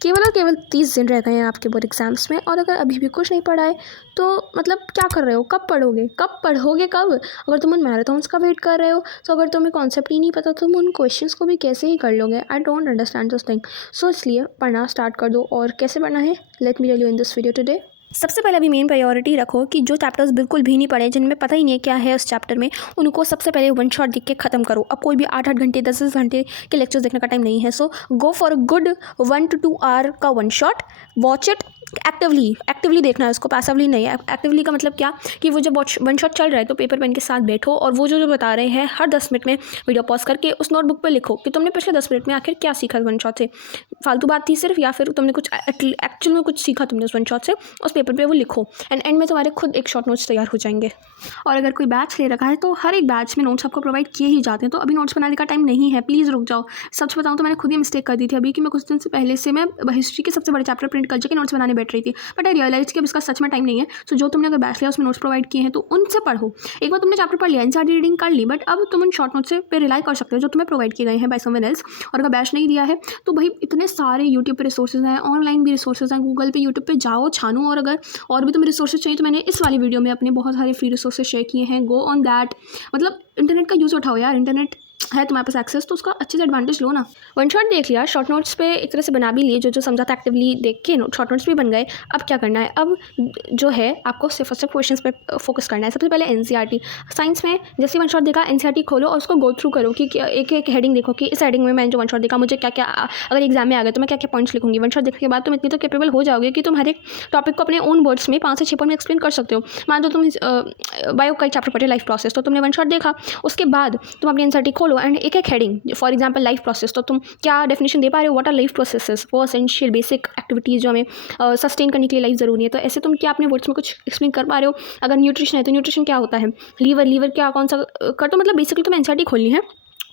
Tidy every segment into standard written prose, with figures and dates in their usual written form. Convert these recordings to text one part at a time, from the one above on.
केवल और केवल 30 दिन रह गए हैं आपके बोर्ड एग्जाम्स में, और अगर अभी भी कुछ नहीं पढ़ा है तो मतलब क्या कर रहे हो? कब पढ़ोगे? कब? अगर तुम उन मैराथन्स का वेट कर रहे हो, तो अगर तुम्हें कॉन्सेप्ट ही नहीं पता तो तुम उन क्वेश्चंस को भी कैसे ही कर लोगे? I don't understand this thing. So इसलिए पढ़ना स्टार्ट कर दो। और कैसे पढ़ना है, let me tell you in this video today. सबसे पहले अभी मेन प्रायोरिटी रखो कि जो चैप्टर्स बिल्कुल भी नहीं पढ़े, जिनमें पता ही नहीं है क्या है उस चैप्टर में, उनको सबसे पहले वन शॉट देख के खत्म करो। अब कोई भी 8-8 घंटे 10-10 घंटे के लेक्चर्स देखने का टाइम नहीं है। So go for a good 1 to 2 hour का one shot. Watch it actively देखना है उसको, पैसिवली नहीं। एक्टिवली का मतलब क्या कि वो जब वन शॉट चल रहा है तो पेपर पेन के साथ बैठो और वो जो बता रहे हैं हर 10 मिनट में वीडियो पॉज करके उस नोटबुक पर लिखो कि तुमने पिछले 10 मिनट में आखिर क्या सीखा वन शॉट से। फालतू बात थी सिर्फ, या फिर तुमने कुछ एक्चुअल में कुछ सीखा तुमने उस वन शॉट से, उस पेपर पे वो लिखो। एंड में तुम्हारे खुद एक शॉर्ट नोट्स तैयार हो जाएंगे। और अगर कोई बैच ले रखा है तो हर एक बैच में नोट्स आपको प्रोवाइड किए ही जाते हैं, तो अभी नोट्स बनाने का टाइम नहीं है, प्लीज़ रुक जाओ। सच बताऊँ तो मैंने खुद ही मिस्टेक कर दी थी अभी कि मैं कुछ दिन से पहले से मैं हिस्ट्री के सबसे बड़े चैप्टर प्रिंट कर के नोट्स बनाने बैठ रही थी, बट आई रियलाइज कि अब इसका सच में टाइम नहीं है। सो जो तुमने अगर बैच लिया उसमें नोट्स प्रोवाइड किए हैं तो उनसे पढ़ो। एक बार तुमने चैप्टर पढ़ लिया, एनसीईआरटी रीडिंग कर ली, बट अब तुम उन शॉर्ट नोट्स पे रिलाई कर सकते हो जो तुम्हें प्रोवाइड किए गए हैं बाय समवन एल्स। और अगर बैच नहीं दिया है तो भाई इतने सारे यूट्यूब पे रिसोर्सेज हैं, ऑनलाइन भी रिसोर्सेज हैं, गूगल पे यूट्यूब पे जाओ छानो। और अगर और भी तुम्हें रिसोर्सेज चाहिए तो मैंने इस वाली वीडियो में अपने बहुत सारे फ्री रिसोर्सेज शेयर किए हैं, गो ऑन दैट। मतलब इंटरनेट का यूज़ उठाओ यार, इंटरनेट है तुम्हारे पास एक्सेस तो उसका अच्छे से एडवांटेज लो ना। वन शॉट देख लिया, शॉर्ट नोट्स पे एक तरह से बना भी लिए, जो समझा था एक्टिवली देख के शॉर्ट नोट्स भी बन गए। अब क्या करना है, अब जो है आपको सिर्फ क्वेश्चन पे फोकस करना है। सबसे पहले एनसीईआरटी साइंस में जैसे वन शॉट देखा, एनसीईआरटी खोलो और उसको गो थ्रू करो कि एक एक हेडिंग देखो कि इस हेडिंग में मैंने जो वन शॉट देखा मुझे क्या क्या, अगर एग्जाम में आ गया तो मैं क्या क्या पॉइंट्स लिखूंगी। वन शॉट देखने के बाद तुम इतनी तो कैपेबल हो जाओगे कि तुम हर एक टॉपिक को अपने ओन वर्ड्स में 5 से 6 पॉइंट में एक्सप्लेन कर सकते हो। मान लो तुम बायो का चैप्टर पढ़े लाइफ प्रोसेस, तो तुमने वन शॉट देखा, उसके बाद तुम अपनी एनसीईआरटी खोलो एंड एक एक heading, for example life process, तो तुम क्या डेफिनेशन दे पा रहे हो, व्हाट आर लाइफ प्रोसेसेस, वो एसेंशियल बेसिक एक्टिविटीज़ जो हमें सस्टेन करने के लिए लाइफ ज़रूरी है। तो ऐसे तुम क्या अपने वर्ड्स में कुछ एक्सप्लेन कर पा रहे हो। अगर न्यूट्रिशन है तो न्यूट्रिशन क्या होता है, लीवर क्या कौन सा कर, तो मतलब बेसिकली तुम्हें एनसीईआरटी खोलनी है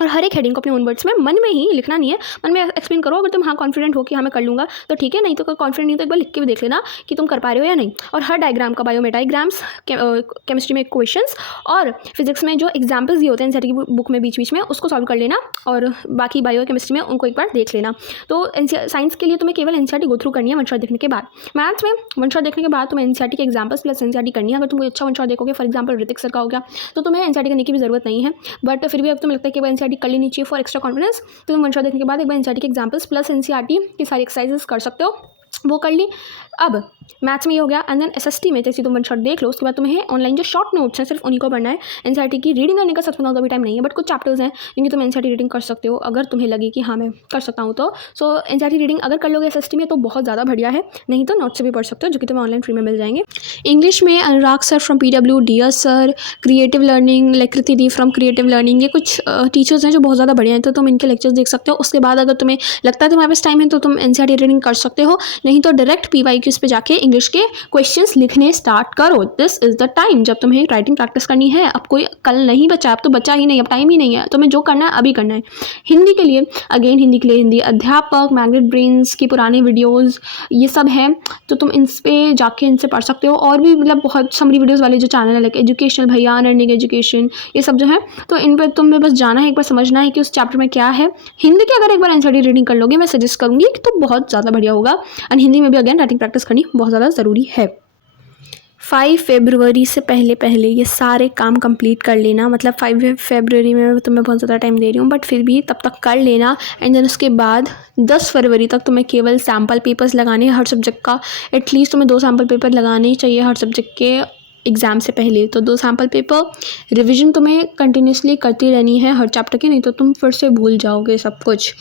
और हर एक हेडिंग को अपने ओन वर्ड्स में, मन में ही लिखना नहीं है, मन में एक्सप्लेन करो। अगर तुम हाँ कॉन्फिडेंट हो कि हाँ मैं कर लूँगा तो ठीक है, नहीं तो कॉन्फिडेंट नहीं तो एक बार लिख के भी देख लेना कि तुम कर पा रहे हो या नहीं। और हर डायग्राम का बायोमेटाइग्राम्स, केमिस्ट्री में क्वेश्चंस और फिजिक्स में जो एग्जाम्पल्स दिए होते हैं एनसीईआरटी की बुक में बीच बीच में, उसको सॉल्व कर लेना। और बाकी बायो केमिस्ट्री में उनको एक बार देख लेना। तो साइंस के लिए तुम्हें केवल एनसीईआरटी गो थ्रू करनी है वन शॉट देखने के बाद। मैथ्स में वन शॉट देखने के बाद तुम्हें एनसीईआरटी के एग्जाम्पल्स प्लस एनसीईआरटी करनी है। अगर तुम कोई अच्छा वन शॉट देखोगे, फॉर एग्जाम्पल ऋतिक सर का हो गया, तो तुम्हें एनसीईआरटी करने की भी जरूरत नहीं है। बट फिर भी अब तुम्हें लगता है कि एनसीईआरटी कर लेनी चाहिए फॉर एक्स्ट्रा कॉन्फिडेंस, तो तुम वन शॉट देखने के बाद एक बार एनसीईआरटी के एग्जाम्पल्स प्लस एनसीईआरटी की सारी एक्सरसाइजेस कर सकते हो, वो कर ली। अब मैथ्स में ये हो गया। एंड देन एसएसटी में जैसे तुम वन शॉट देख लो, उसके बाद तुम्हें ऑनलाइन जो शॉर्ट नोट्स हैं सिर्फ उन्हीं को पढ़ना है। एनसीईआरटी की रीडिंग करने का सच बताऊं तो अभी टाइम नहीं है, बट कुछ चैप्टर्स हैं जिनकी तुम एनसीईआरटी रीडिंग कर सकते हो अगर तुम्हें लगे कि हाँ मैं कर सकता हूँ तो। सो एनसीईआरटी रीडिंग अगर कर लोगे एसएसटी में तो बहुत ज़्यादा बढ़िया है, नहीं तो नोट्स से भी पढ़ सकते हो जो कि तुम्हें ऑनलाइन फ्री में मिल जाएंगे। इंग्लिश में Anurag sir from PW, dear sir, creative learning, Kriti di from creative learning, ये कुछ टीचर्स हैं जो बहुत ज़्यादा बढ़िया हैं, तो तुम इनके लेक्चर्स देख सकते हो। उसके बाद अगर तुम्हें लगता है तुम्हारे पास टाइम है तो तुम एनसीईआरटी रीडिंग कर सकते हो, नहीं तो डायरेक्ट पीवाईक्यूज पे जाके इंग्लिश के क्वेश्चंस लिखने स्टार्ट करो। दिस इज द टाइम जब तुम्हें राइटिंग प्रैक्टिस करनी है। अब कोई कल नहीं बचा, अब तो बचा ही नहीं, अब टाइम ही नहीं है, तुम्हें जो करना है अभी करना है। हिंदी के लिए अगेन, हिंदी के लिए हिंदी अध्यापक, मैग्नेट ब्रेन्स की पुराने वीडियोस ये सब हैं, तो तुम इन पे जाके इनसे पढ़ सकते हो। और भी मतलब बहुत समरी वीडियोस वाले जो चैनल है लाइक एजुकेशनल भैया, अर्निंग एजुकेशन, ये सब जो है, तो इन पर तुम्हें बस जाना है, एक बार समझना है कि उस चैप्टर में क्या है। हिंदी की अगर एक बार एनसीईआरटी रीडिंग कर लोगे, मैं सजेस्ट करूँगी तो बहुत ज़्यादा बढ़िया होगा। एंड हिंदी में भी अगेन राइटिंग प्रैक्टिस करनी बहुत ज़्यादा ज़रूरी है। 5 फरवरी से पहले ये सारे काम कंप्लीट कर लेना। मतलब 5 फरवरी में तुम्हें बहुत ज़्यादा टाइम दे रही हूँ, बट फिर भी तब तक कर लेना। एंड देन उसके बाद 10 फरवरी तक तुम्हें केवल सैम्पल पेपर्स लगाने हैं हर सब्जेक्ट का। एटलीस्ट तुम्हें 2 सैम्पल पेपर लगाने ही चाहिए हर सब्जेक्ट के एग्ज़ाम से पहले। तो 2 सैम्पल पेपर, रिविज़न तुम्हें कंटिन्यूसली करती रहनी है हर चैप्टर की, नहीं तो तुम फिर से भूल जाओगे सब कुछ।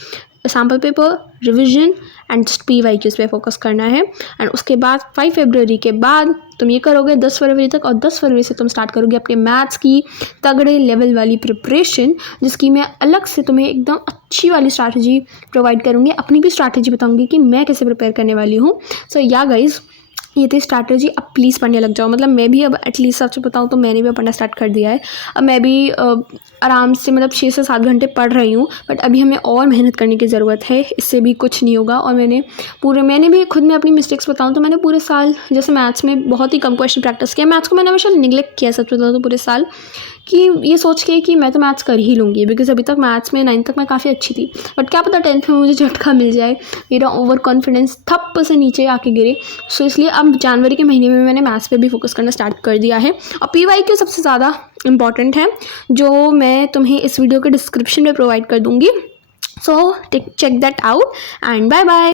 Sample paper, revision and PYQs पे फोकस करना है। एंड उसके बाद 5 फरवरी के बाद तुम ये करोगे 10 फरवरी तक, और 10 फरवरी से तुम स्टार्ट करोगे अपने मैथ्स की तगड़े लेवल वाली प्रिपरेशन, जिसकी मैं अलग से तुम्हें एकदम अच्छी वाली स्ट्रैटेजी प्रोवाइड करूँगी। अपनी भी स्ट्रैटेजी बताऊँगी कि मैं कैसे प्रिपेयर करने वाली हूँ। सो या गाइज, ये थी स्ट्रैटेजी। अब प्लीज़ पढ़ने लग जाओ। मतलब मैं भी अब एटलीस्ट सच बताऊँ तो मैंने भी पढ़ना स्टार्ट कर दिया है। अब मैं भी आराम से मतलब 6 से 7 घंटे पढ़ रही हूँ, बट अभी हमें और मेहनत करने की ज़रूरत है, इससे भी कुछ नहीं होगा। और मैंने भी खुद में अपनी मिस्टेक्स बताऊँ तो मैंने पूरे साल जैसे मैथ्स में बहुत ही कम क्वेश्चन प्रैक्टिस किया। मैथ्स को मैंने हमेशा निगलेक्ट किया सच बताऊँ तो पूरे साल, कि ये सोच के कि मैं तो मैथ्स कर ही लूँगी, बिकॉज अभी तक मैथ्स में 9th तक मैं काफ़ी अच्छी थी, बट क्या पता 10th में मुझे झटका मिल जाए, मेरा ओवर कॉन्फिडेंस थप से नीचे आके गिरे। सो इसलिए अब जनवरी के महीने में मैंने मैथ्स पे भी फोकस करना स्टार्ट कर दिया है। और PYQ सबसे ज़्यादा इम्पॉर्टेंट है, जो मैं तुम्हें इस वीडियो के डिस्क्रिप्शन में प्रोवाइड कर दूँगी। So check that out and bye bye.